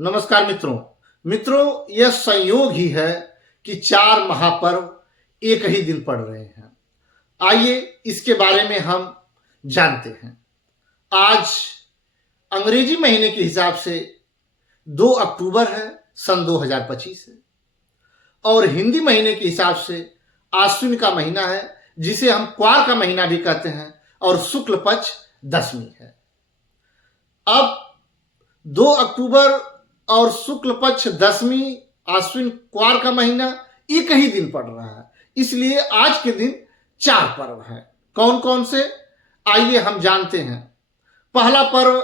नमस्कार मित्रों यह संयोग ही है कि चार महापर्व एक ही दिन पड़ रहे हैं। आइए इसके बारे में हम जानते हैं। आज अंग्रेजी महीने के हिसाब से 2 अक्टूबर है, सन 2025 है, और हिंदी महीने के हिसाब से आश्विन का महीना है, जिसे हम क्वार का महीना भी कहते हैं, और शुक्ल पक्ष दशमी है। अब 2 अक्टूबर और शुक्ल पक्ष दशमी, आश्विन, क्वार का महीना एक ही दिन पड़ रहा है, इसलिए आज के दिन 4 पर्व हैं। कौन कौन से, आइए हम जानते हैं। पहला पर्व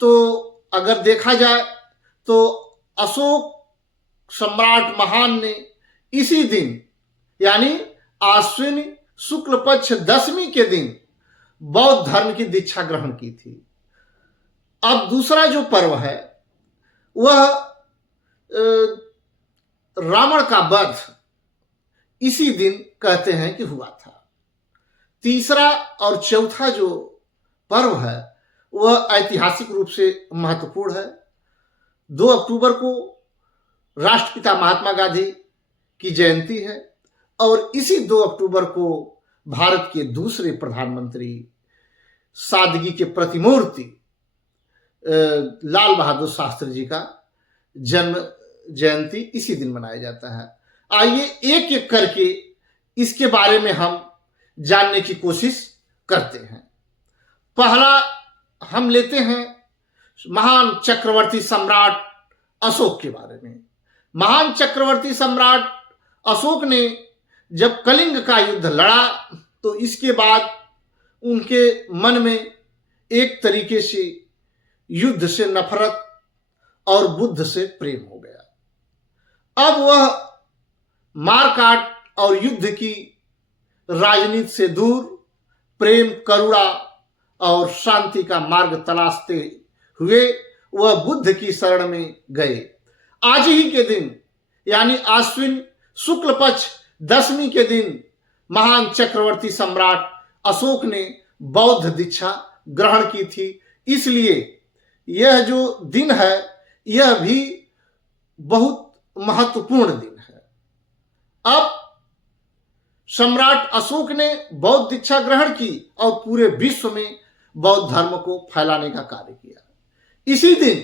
तो अगर देखा जाए तो अशोक सम्राट महान ने इसी दिन यानी आश्विन शुक्ल पक्ष दशमी के दिन बौद्ध धर्म की दीक्षा ग्रहण की थी। अब दूसरा जो पर्व है वह रावण का वध इसी दिन कहते हैं कि हुआ था। तीसरा और चौथा जो पर्व है वह ऐतिहासिक रूप से महत्वपूर्ण है। 2 अक्टूबर को राष्ट्रपिता महात्मा गांधी की जयंती है, और इसी 2 अक्टूबर को भारत के दूसरे प्रधानमंत्री, सादगी के प्रतिमूर्ति लाल बहादुर शास्त्री जी का जन्म जयंती इसी दिन मनाया जाता है। आइए एक एक करके इसके बारे में हम जानने की कोशिश करते हैं। पहला हम लेते हैं महान चक्रवर्ती सम्राट अशोक के बारे में। महान चक्रवर्ती सम्राट अशोक ने जब कलिंग का युद्ध लड़ा तो इसके बाद उनके मन में एक तरीके से युद्ध से नफरत और बुद्ध से प्रेम हो गया। अब वह मारकाट और युद्ध की राजनीति से दूर प्रेम, करुणा और शांति का मार्ग तलाशते हुए वह बुद्ध की शरण में गए। आज ही के दिन यानी आश्विन शुक्ल पक्ष दशमी के दिन महान चक्रवर्ती सम्राट अशोक ने बौद्ध दीक्षा ग्रहण की थी, इसलिए यह जो दिन है यह भी बहुत महत्वपूर्ण दिन है। अब सम्राट अशोक ने बौद्ध दीक्षा ग्रहण की और पूरे विश्व में बौद्ध धर्म को फैलाने का कार्य किया। इसी दिन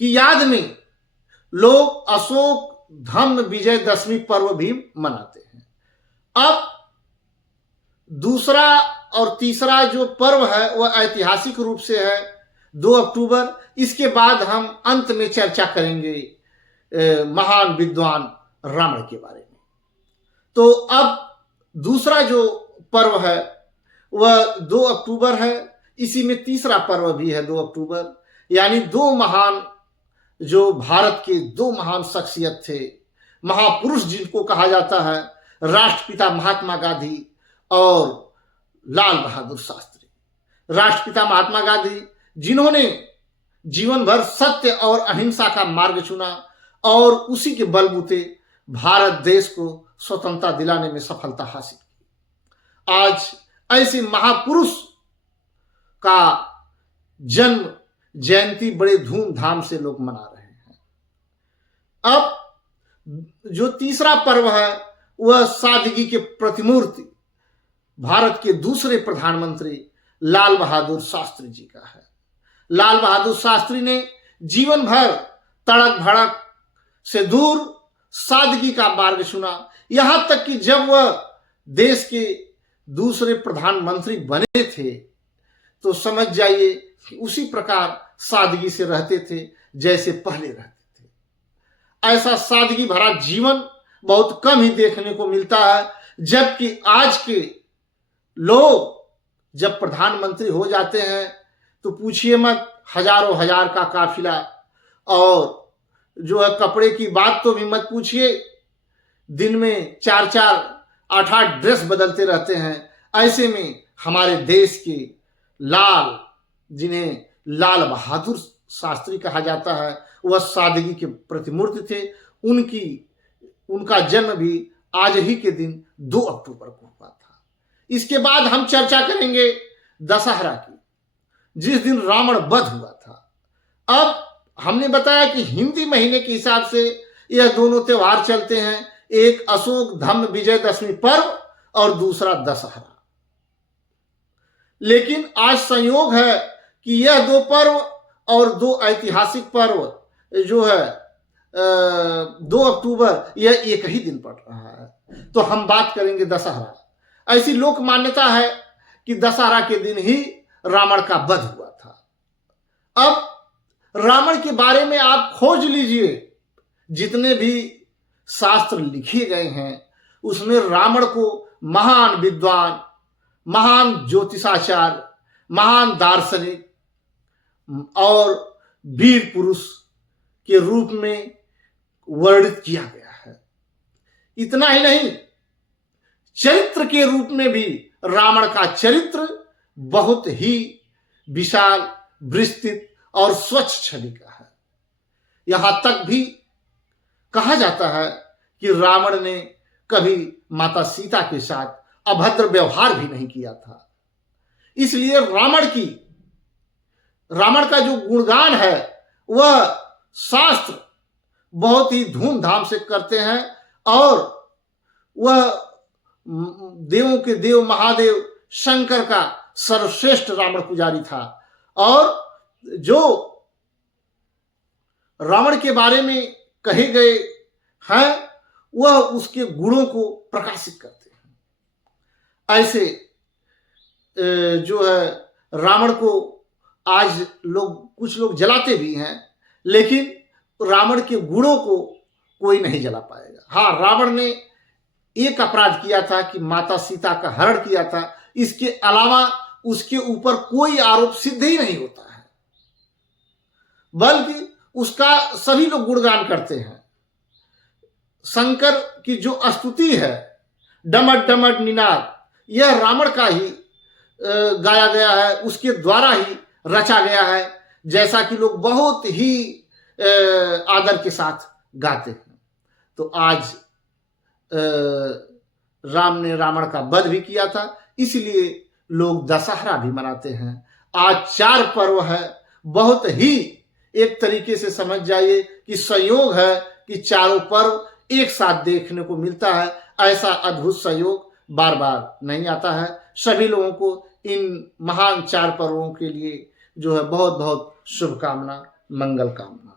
की याद में लोग अशोक धम्म विजय दशमी पर्व भी मनाते हैं। अब दूसरा और तीसरा जो पर्व है वह ऐतिहासिक रूप से है 2 अक्टूबर। इसके बाद हम अंत में चर्चा करेंगे महान विद्वान रावण के बारे में। तो अब दूसरा जो पर्व है वह 2 अक्टूबर है। इसी में तीसरा पर्व भी है 2 अक्टूबर, यानी 2 महान, जो भारत के 2 महान शख्सियत थे, महापुरुष जिनको कहा जाता है, राष्ट्रपिता महात्मा गांधी और लाल बहादुर शास्त्री। राष्ट्रपिता महात्मा गांधी जिन्होंने जीवन भर सत्य और अहिंसा का मार्ग चुना और उसी के बलबूते भारत देश को स्वतंत्रता दिलाने में सफलता हासिल की। आज ऐसे महापुरुष का जन्म जयंती बड़े धूमधाम से लोग मना रहे हैं। अब जो तीसरा पर्व है वह सादगी के प्रतिमूर्ति भारत के दूसरे प्रधानमंत्री लाल बहादुर शास्त्री जी का है। लाल बहादुर शास्त्री ने जीवन भर तड़क भड़क से दूर सादगी का मार्ग चुना, यहां तक कि जब वह देश के दूसरे प्रधानमंत्री बने थे तो समझ जाइए कि उसी प्रकार सादगी से रहते थे जैसे पहले रहते थे। ऐसा सादगी भरा जीवन बहुत कम ही देखने को मिलता है, जबकि आज के लोग जब प्रधानमंत्री हो जाते हैं तो पूछिए मत, हजारों हजार का काफिला, और जो है कपड़े की बात तो भी मत पूछिए, दिन में 4-4, 8-8 ड्रेस बदलते रहते हैं। ऐसे में हमारे देश के लाल, जिन्हें लाल बहादुर शास्त्री कहा जाता है, वह सादगी के प्रतिमूर्ति थे। उनका जन्म भी आज ही के दिन 2 अक्टूबर को हुआ था। इसके बाद हम चर्चा करेंगे दशहरा की, जिस दिन रावण वध हुआ था। अब हमने बताया कि हिंदी महीने के हिसाब से यह दोनों त्योहार चलते हैं, एक अशोक धम्म विजयदशमी पर्व और दूसरा दशहरा। लेकिन आज संयोग है कि यह दो पर्व और दो ऐतिहासिक पर्व जो है 2 अक्टूबर, यह एक ही दिन पड़ रहा है। तो हम बात करेंगे दशहरा। ऐसी लोक मान्यता है कि दशहरा के दिन ही रावण का वध हुआ था। अब रावण के बारे में आप खोज लीजिए, जितने भी शास्त्र लिखे गए हैं उसमें रावण को महान विद्वान, महान ज्योतिषाचार्य, महान दार्शनिक और वीर पुरुष के रूप में वर्णित किया गया है। इतना ही नहीं, चरित्र के रूप में भी रावण का चरित्र बहुत ही विशाल, विस्तृत और स्वच्छ छवि का है। यहां तक भी कहा जाता है कि रावण ने कभी माता सीता के साथ अभद्र व्यवहार भी नहीं किया था। इसलिए रावण का जो गुणगान है वह शास्त्र बहुत ही धूमधाम से करते हैं और वह देवों के देव महादेव शंकर का सर्वश्रेष्ठ रावण पुजारी था और जो रावण के बारे में कहे गए हैं वह उसके गुणों को प्रकाशित करते हैं। ऐसे जो है रावण को आज कुछ लोग जलाते भी हैं, लेकिन रावण के गुणों को कोई नहीं जला पाएगा। हाँ, रावण ने एक अपराध किया था कि माता सीता का हरण किया था, इसके अलावा उसके ऊपर कोई आरोप सिद्ध ही नहीं होता है, बल्कि उसका सभी लोग गुणगान करते हैं। शंकर की जो स्तुति है, डमट डमट निनाद, यह रावण का ही गाया गया है, उसके द्वारा ही रचा गया है, जैसा कि लोग बहुत ही आदर के साथ गाते हैं। तो आज राम ने रावण का वध भी किया था, इसलिए लोग दशहरा भी मनाते हैं। आज 4 पर्व है, बहुत ही एक तरीके से समझ जाइए कि संयोग है कि चारों पर्व एक साथ देखने को मिलता है। ऐसा अद्भुत संयोग बार बार नहीं आता है। सभी लोगों को इन महान 4 पर्वों के लिए जो है बहुत बहुत शुभकामना, मंगल कामना।